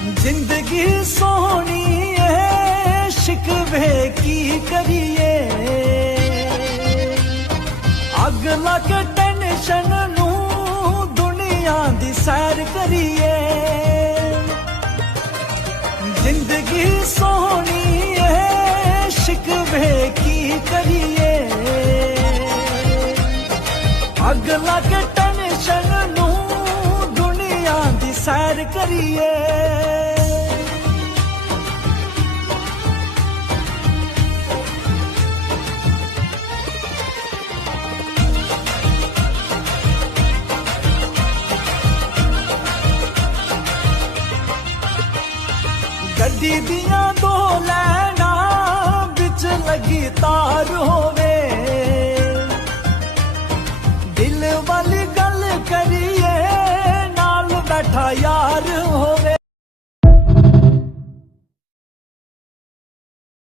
जिंदगी सोहनी है शिकवे की करिए अग लग टेंशन नू दुनिया दी सैर करिए जिंदगी सोहनी है शिकवे की करिए अग लग टेंशन नू दुनिया दी सैर करिए गड्डी दियां दो लैना बिच लगी तार होवे